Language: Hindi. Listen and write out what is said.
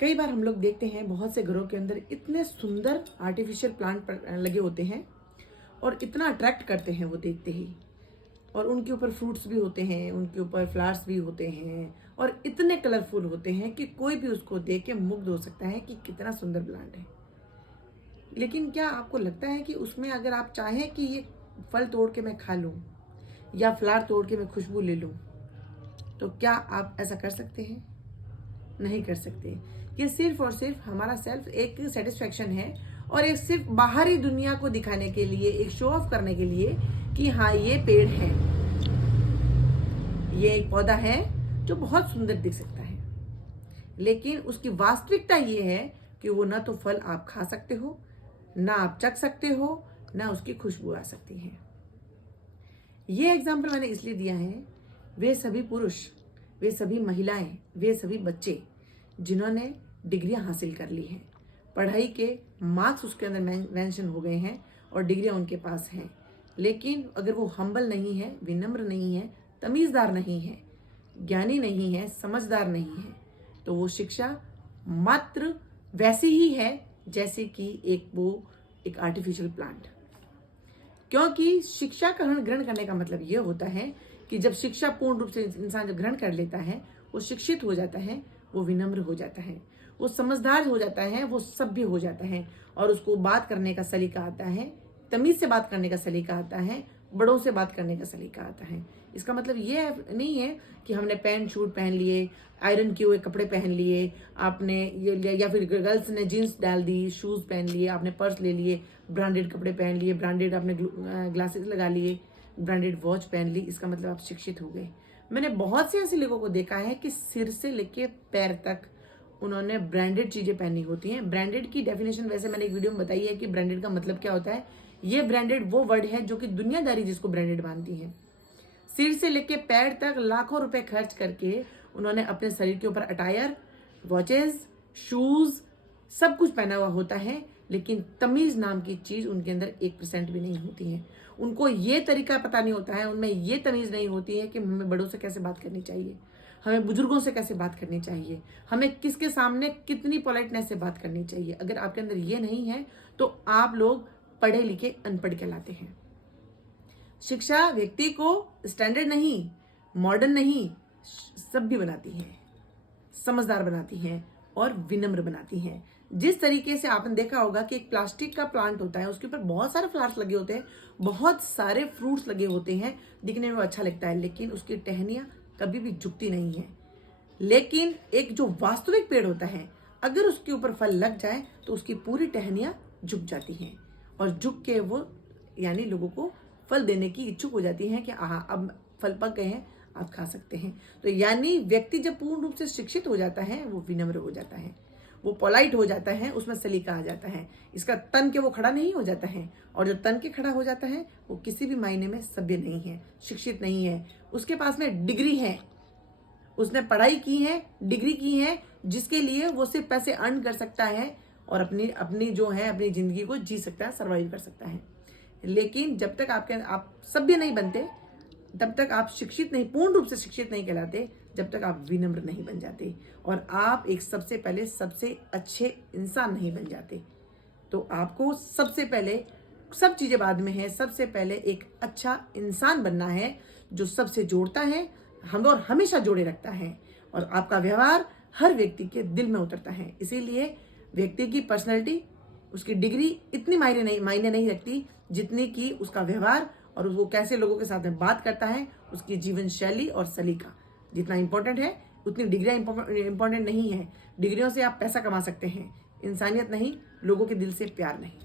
कई बार हम लोग देखते हैं बहुत से घरों के अंदर इतने सुंदर आर्टिफिशियल प्लांट लगे होते हैं और इतना अट्रैक्ट करते हैं वो देखते ही। और उनके ऊपर फ्रूट्स भी होते हैं, उनके ऊपर फ्लावर्स भी होते हैं और इतने कलरफुल होते हैं कि कोई भी उसको देख के मुग्ध हो सकता है कि कितना सुंदर प्लांट है। लेकिन क्या आपको लगता है कि उसमें अगर आप चाहें कि ये फल तोड़ के मैं खा लूं या फ्लावर तोड़ के मैं खुशबू ले लूं, तो क्या आप ऐसा कर सकते हैं? नहीं कर सकते। ये सिर्फ और सिर्फ हमारा सेल्फ एक सेटिस्फेक्शन है और एक सिर्फ बाहरी दुनिया को दिखाने के लिए, एक शो ऑफ करने के लिए कि हाँ ये पेड़ है, ये एक पौधा है जो बहुत सुंदर दिख सकता है। लेकिन उसकी वास्तविकता ये है कि वो ना तो फल आप खा सकते हो, ना आप चख सकते हो, ना उसकी खुशबू आ सकती है। ये एग्जाम्पल मैंने इसलिए दिया है, वे सभी पुरुष, वे सभी महिलाएं, वे सभी बच्चे जिन्होंने डिग्रियां हासिल कर ली हैं, पढ़ाई के मार्क्स उसके अंदर मेंशन हो गए हैं और डिग्रियां उनके पास हैं, लेकिन अगर वो हम्बल नहीं है, विनम्र नहीं है, तमीज़दार नहीं है, ज्ञानी नहीं है, समझदार नहीं है, तो वो शिक्षा मात्र वैसी ही है जैसे कि एक आर्टिफिशियल प्लांट। क्योंकि शिक्षा का ग्रहण करने का मतलब ये होता है कि जब शिक्षा पूर्ण रूप से इंसान जब ग्रहण कर लेता है, वो शिक्षित हो जाता है, वो विनम्र हो जाता है, वो समझदार हो जाता है, वो सभ्य हो जाता है और उसको बात करने का सलीका आता है, तमीज से बात करने का सलीका आता है, बड़ों से बात करने का सलीका आता है। इसका मतलब ये नहीं है कि हमने पैंट शूट पहन लिए, आयरन किए हुए कपड़े पहन लिए, आपने या फिर गर्ल्स ने जीन्स डाल दी, शूज पहन लिए, आपने पर्स ले लिए, ब्रांडेड कपड़े पहन लिए, ब्रांडेड आपने ग्लासेस लगा लिए, ब्रांडेड वॉच पहन ली, इसका मतलब आप शिक्षित हो गए। मैंने बहुत से ऐसे लोगों को देखा है कि सिर से लेके पैर तक उन्होंने ब्रांडेड चीजें पहनी होती हैं। ब्रांडेड की डेफिनेशन वैसे मैंने एक वीडियो में बताई है कि ब्रांडेड का मतलब क्या होता है। ये ब्रांडेड वो वर्ड है जो कि दुनियादारी जिसको ब्रांडेड मानती है। सिर से लेके पैर तक लाखों रुपए खर्च करके उन्होंने अपने शरीर के ऊपर अटायर, वॉचेस, शूज सब कुछ पहना हुआ होता है, लेकिन तमीज नाम की चीज उनके अंदर 1% भी नहीं होती है। उनको ये तरीका पता नहीं होता है, उनमें ये तमीज नहीं होती है कि हमें बड़ों से कैसे बात करनी चाहिए, हमें बुजुर्गों से कैसे बात करनी चाहिए, हमें किसके सामने कितनी पोलाइटनेस से बात करनी चाहिए। अगर आपके अंदर ये नहीं है तो आप लोग पढ़े लिखे अनपढ़ कहलाते हैं। शिक्षा व्यक्ति को स्टैंडर्ड नहीं, मॉडर्न नहीं, सभ्य बनाती है, समझदार बनाती है और विनम्र बनाती है। जिस तरीके से आपने देखा होगा कि एक प्लास्टिक का प्लांट होता है, उसके ऊपर बहुत सारे फ्लावर्स लगे होते हैं, बहुत सारे फ्रूट्स लगे होते हैं, दिखने में वो अच्छा लगता है, लेकिन उसकी टहनियां कभी भी झुकती नहीं है। लेकिन एक जो वास्तविक पेड़ होता है, अगर उसके ऊपर फल लग जाए तो उसकी पूरी टहनियां झुक जाती हैं और झुक के वो यानी लोगों को फल देने की इच्छुक हो जाती हैं कि हाँ अब फल पक गए हैं, आप खा सकते हैं। तो यानी व्यक्ति जब पूर्ण रूप से शिक्षित हो जाता है, वो विनम्र हो जाता है, वो पोलाइट हो जाता है, उसमें सलीका आ जाता है। इसका तन के वो खड़ा नहीं हो जाता है, और जो तन के खड़ा हो जाता है वो किसी भी मायने में सभ्य नहीं है, शिक्षित नहीं है। उसके पास में डिग्री है, उसने पढ़ाई की है, डिग्री की है, जिसके लिए वो सिर्फ पैसे अर्न कर सकता है और अपनी जो है अपनी जिंदगी को जी सकता है, सर्वाइव कर सकता है। लेकिन जब तक आप सभ्य नहीं बनते, तब तक आप शिक्षित नहीं, पूर्ण रूप से शिक्षित नहीं कहलाते, जब तक आप विनम्र नहीं बन जाते और आप एक सबसे पहले सबसे अच्छे इंसान नहीं बन जाते। तो आपको सबसे पहले, सब चीजें बाद में है, सबसे पहले एक अच्छा इंसान बनना है जो सबसे जोड़ता है, हम और हमेशा जोड़े रखता है, और आपका व्यवहार हर व्यक्ति के दिल में उतरता है। इसीलिए व्यक्ति की पर्सनैलिटी, उसकी डिग्री इतनी मायने नहीं रखती जितनी कि उसका व्यवहार और वो कैसे लोगों के साथ में बात करता है, उसकी जीवन शैली और सलीका जितना इंपॉर्टेंट है उतनी डिग्रियां इंपॉर्टेंट नहीं है। डिग्रियों से आप पैसा कमा सकते हैं, इंसानियत नहीं, लोगों के दिल से प्यार नहीं।